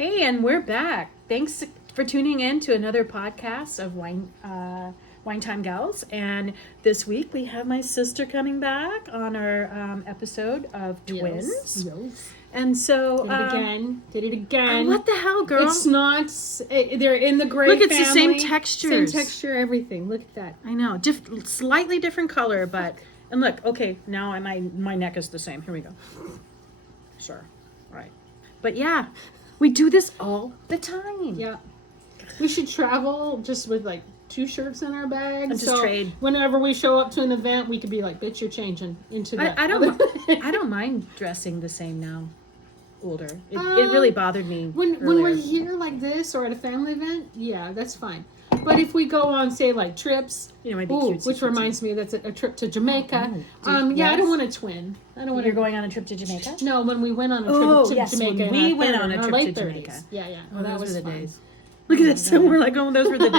Hey, and we're back. Thanks for tuning in to another podcast of Wine Time Gals. And this week we have my sister coming back on our episode of Twins. Yes. And so Did it again. what the hell, girl? It's not. They're in the gray. Look, it's the same family. textures. Same texture, everything. Look at that. I know, slightly different color, but and look, okay, now my neck is the same. Here we go. Sure, right, but yeah, we do this all the time. Yeah. We should travel just with like 2 shirts in our bags. And just trade. Whenever we show up to an event, we could be like, "Bitch, you're changing into that." I don't mind dressing the same now. Older, it really bothered me when earlier. we're here like this or at a family event. Yeah, that's fine. But if we go on, say, like trips, which reminds me, that's a trip to Jamaica. I don't want a twin. I don't want. You're going on a trip to Jamaica? No, when we went on a trip to Jamaica, we went on a trip to Jamaica. Yeah. Oh, that those was were the fun. days. Look at this. We're like, oh, those were the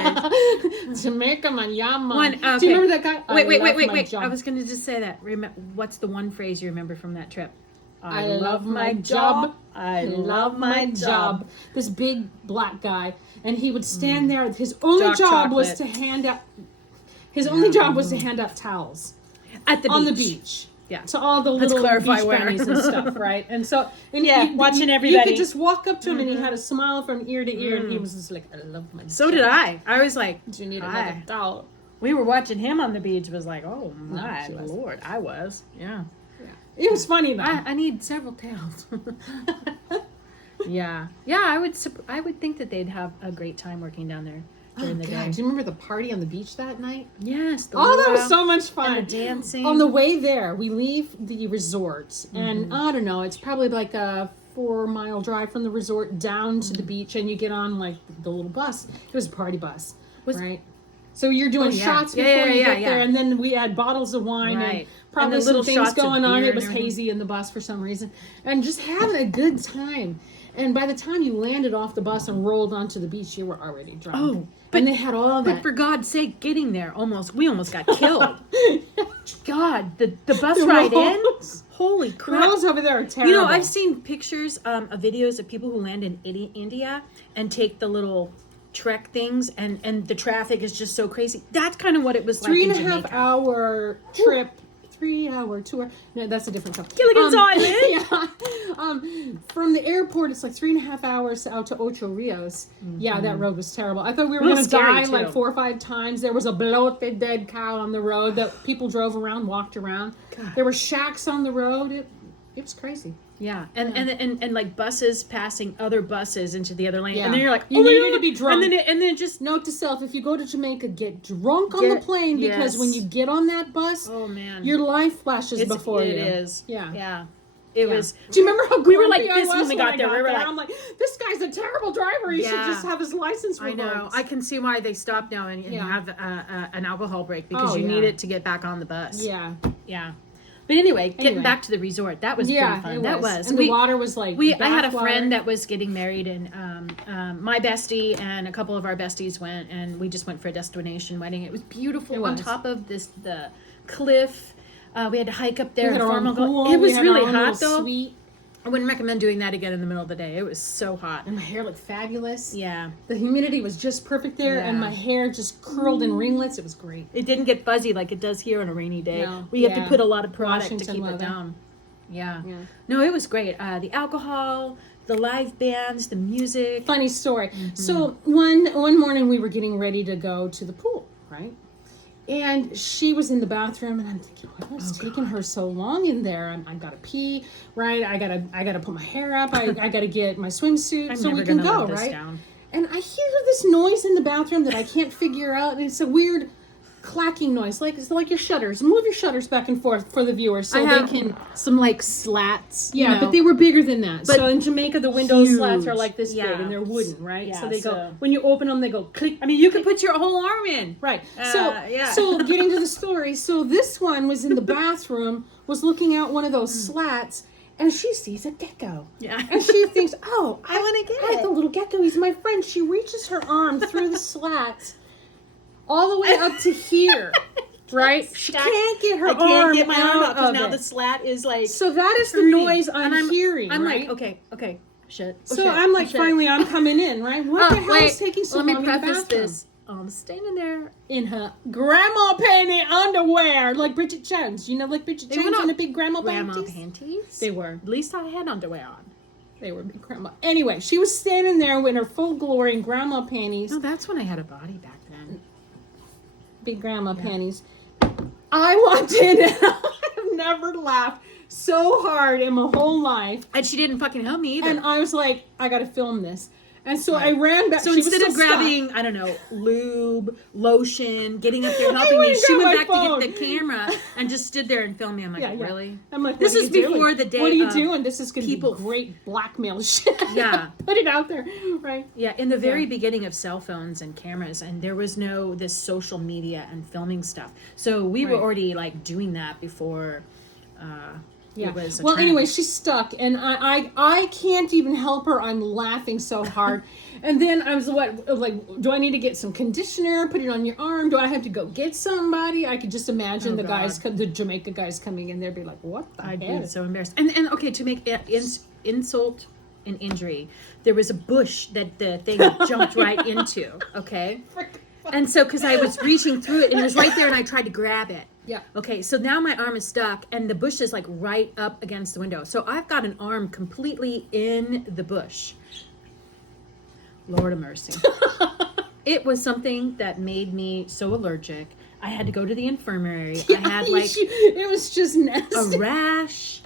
days. Jamaica, man, yeah, man. Okay. Do you remember that guy? Wait. I was going to just say that. What's the one phrase you remember from that trip? I love my job. I love my job. This big black guy, and he would stand there. His only job was to hand out. His only job was to hand out towels at the beach. On the beach. Yeah. To all the little beach bunnies and stuff, right? And so, watching everybody. You could just walk up to him, and he had a smile from ear to ear, and he was just like, "I love my job." So did I. I was like, "Do you need another towel?" We were watching him on the beach. Was like, oh my Lord, I was. Yeah. It was funny though. I need several towels. Yeah. I would think that they'd have a great time working down there during the day. Do you remember the party on the beach that night? Yes. That was so much fun. And the dancing. On the way there, we leave the resort, and I don't know, it's probably like a 4-mile drive from the resort down to the beach, and you get on like the little bus. It was a party bus, right? So you're doing shots before you get there, and then we had bottles of wine and probably and some things going on. It was everything. hazy in the bus for some reason, and just having a good time. And by the time you landed off the bus and rolled onto the beach, you were already drunk. Oh, and they had all that. But for God's sake, getting there, we almost got killed. God, the bus ride in, holy crap! The roads over there are terrible. You know, I've seen pictures of videos of people who land in India and take the little trek things, and the traffic is just so crazy. That's kind of what it was like in Jamaica. 3.5 hour trip. 3-hour tour. No, that's a different company. Gilligan's Island. Yeah. From the airport, it's like 3.5 hours out to Ocho Rios. Yeah, that road was terrible. I thought we were going to die like 4 or 5 times. There was a bloated dead cow on the road that people drove around, walked around. God. There were shacks on the road. It was crazy. Yeah, and like buses passing other buses into the other lane, and then you're like, you needed to be drunk. And then just note to self: if you go to Jamaica, get drunk on the plane because when you get on that bus, oh man, your life flashes before you. It is, yeah. It was. Do you remember how we were like this when we got there? We were like, I'm like, this guy's a terrible driver. He should just have his license revoked. I know. I can see why they stopped now and have an alcohol break because you need it to get back on the bus. Yeah. But anyway, getting back to the resort, that was pretty fun. That was. And the water was like I had a friend that was getting married, and my bestie and a couple of our besties went, and we just went for a destination wedding. It was beautiful on top of the cliff. We had to hike up there. It was really hot though. Suite. I wouldn't recommend doing that again in the middle of the day. It was so hot. And my hair looked fabulous. Yeah. The humidity was just perfect there, and my hair just curled in ringlets. It was great. It didn't get fuzzy like it does here on a rainy day. No. We have to put a lot of product to keep weather. it down. Yeah. No, it was great. The alcohol, the live bands, the music. Funny story. So one morning we were getting ready to go to the pool, right? And she was in the bathroom, and I'm thinking, what's taking her so long in there? I gotta pee, right? I gotta put my hair up. I gotta get my swimsuit so we can go, right? And I hear this noise in the bathroom that I can't figure out, and it's a weird clacking noise, it's like your shutters. Move your shutters back and forth for the viewers so they can. Some like slats. Yeah, but they were bigger than that. But so in Jamaica, the window slats are like this big, and they're wooden, right? Yeah, so they go when you open them, they go click. I mean, you could put your whole arm in. Right. So getting to the story, so this one was in the bathroom, was looking out one of those slats. And she sees a gecko. Yeah. And she thinks, I want to get it. The little gecko, he's my friend. She reaches her arm through the slats all the way up to here. Right? She can't get her arm out. I can't get my arm out because now the slat is like. So that is the noise I'm hearing. I'm right? like, okay. shit. So I'm like, finally, I'm coming in, right? What the hell is taking so long in the bathroom? Let me preface this. I'm standing there in her grandma panty underwear, like Bridget Jones. You know, like Bridget Jones in a big grandma panties. They were. At least I had underwear on. They were big grandma. Anyway, she was standing there in her full glory in grandma panties. Oh, that's when I had a body back then. Big grandma panties. I walked in and I have never laughed so hard in my whole life. And she didn't fucking help me either. And I was like, I got to film this. And so I ran back. So instead of grabbing, I don't know, lube, lotion, getting up there helping me, she went back to get the camera and just stood there and filmed me. I'm like, really? I'm like, this is before the day. What are you doing? This is going to be great blackmail shit. Yeah. Put it out there, right? Yeah, in the very beginning of cell phones and cameras, and there was no this social media and filming stuff. So we were already like doing that before. It was a trend. Anyway, she's stuck, and I can't even help her. I'm laughing so hard. And then I was like, do I need to get some conditioner, put it on your arm? Do I have to go get somebody? I could just imagine the Jamaica guys coming in there, be like, what the I'd heck? be so embarrassed. And okay, to make insult an injury, there was a bush that the thing jumped right into, okay? And so, because I was reaching through it, and it was right there, and I tried to grab it. Yeah. Okay, so now my arm is stuck, and the bush is like right up against the window. So I've got an arm completely in the bush. Lord of mercy. It was something that made me so allergic. I had to go to the infirmary. I had it was just nasty. A rash.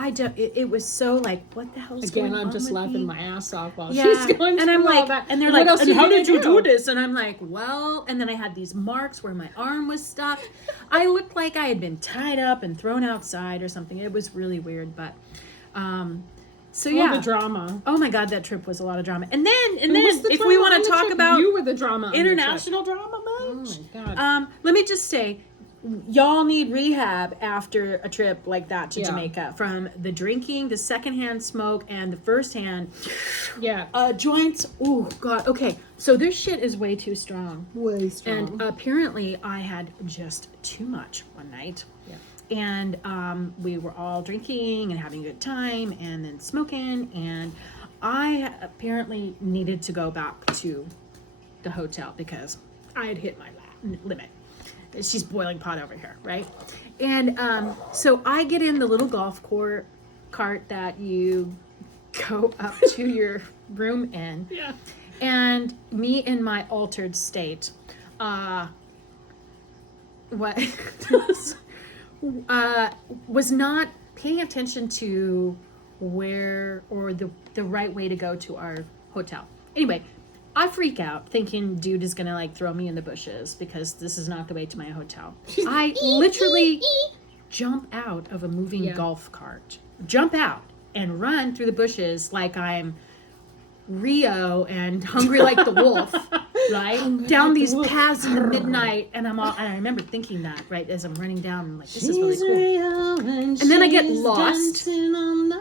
It was so like, what the hell is going on? Again, I'm just laughing my ass off while she's going through and I'm like, that. And they're like, and how did you do this? And I'm like, well, and then I had these marks where my arm was stuck. I looked like I had been tied up and thrown outside or something. It was really weird, but so all the drama. Oh my God, that trip was a lot of drama. And then if we want to talk about you were the drama, international drama, oh my God. Let me just say, y'all need rehab after a trip like that to Jamaica, from the drinking, the secondhand smoke, and the firsthand joints. Oh God. Okay, so this shit is way too strong. Way strong. And apparently I had just too much one night. Yeah. And we were all drinking and having a good time and then smoking, and I apparently needed to go back to the hotel because I had hit my limit. She's boiling pot over here, right? And so I get in the little golf cart that you go up to your room in. Yeah. And me in my altered state, was not paying attention to where or the right way to go to our hotel. Anyway, I freak out thinking dude is gonna like throw me in the bushes because this is not the way to my hotel. I literally jump out of a moving golf cart, jump out and run through the bushes like I'm Rio and Hungry Like the Wolf, right? Down these paths in the midnight, and I remember thinking that, right, as I'm running down, I'm like, this is really cool. And then I get lost,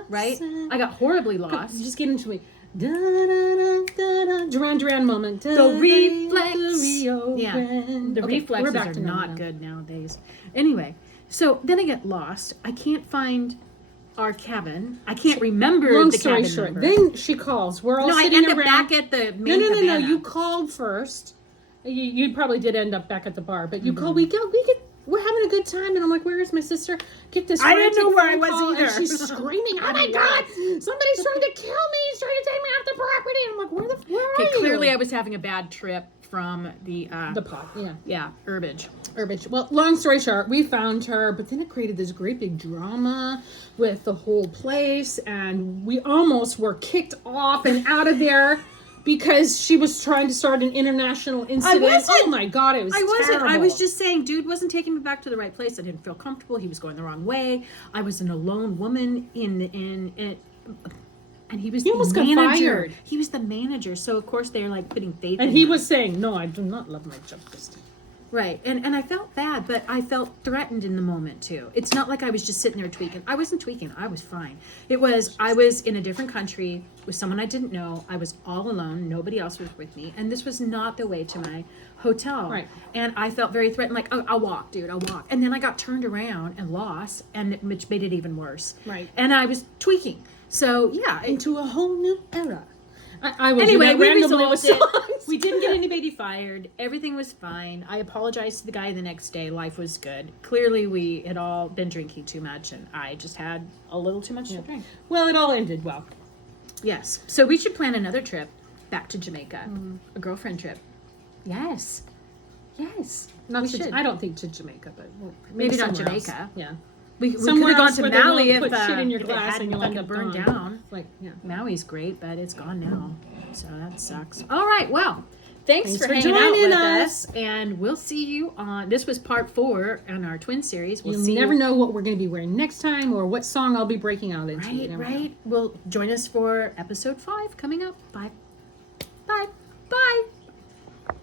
right? I got horribly lost. Just get into it. Da, da, da, da, da. Duran Duran moment. Da, the reflex. The okay, reflexes are not good nowadays. Anyway, so then I get lost. I can't find our cabin. I can't remember long the story cabin short. number. Then she calls. We're all sitting I end up back at the main cabana. No. You called first. You probably did end up back at the bar, but you called. We're having a good time, and I'm like, "Where is my sister? Get this." I didn't know where I was either. And she's screaming, "Oh my God! Somebody's trying to kill me! He's trying to take me off the property!" And I'm like, "Where are you?" Clearly, I was having a bad trip from the pot. Yeah, herbage. Well, long story short, we found her, but then it created this great big drama with the whole place, and we almost were kicked off and out of there. Because she was trying to start an international incident. Oh my God, it was terrible. I was just saying, dude wasn't taking me back to the right place. I didn't feel comfortable. He was going the wrong way. I was an alone woman and he was the manager. Got fired. He was the manager. So of course they're like putting faith in And he was saying, "No, I do not love my job, Christy." Right. And I felt bad, but I felt threatened in the moment too. It's not like I was just sitting there tweaking. I wasn't tweaking. I was fine. I was in a different country with someone I didn't know. I was all alone. Nobody else was with me. And this was not the way to my hotel. Right. And I felt very threatened. Like, oh, I'll walk, dude. I'll walk. And then I got turned around and lost, which made it even worse. Right. And I was tweaking. So yeah, Into a whole new era. I will anyway, do that we randomly resolved with it. songs. We didn't get anybody fired. Everything was fine. I apologized to the guy the next day. Life was good. Clearly, we had all been drinking too much, and I just had a little too much to drink. Well, it all ended well. Yes. So we should plan another trip back to Jamaica. A girlfriend trip. Yes. Yes. Not we to, should. I don't think to Jamaica, but Maybe not somewhere else. Jamaica. Yeah. We could Somewhere have gone else to where they Maui won't if, put shit in your if glass it hadn't and you'll end fucking up burned gone. down. Like, yeah. Maui's great, but it's gone now. So that sucks. All right. Well, thanks for for hanging out joining with us. And we'll see you on, this was part 4 on our twin series. We'll You'll see never you. know what we're going to be wearing next time or what song I'll be breaking out into. You Right, never right. know. Well, join us for episode 5 coming up. Bye. Bye. Bye.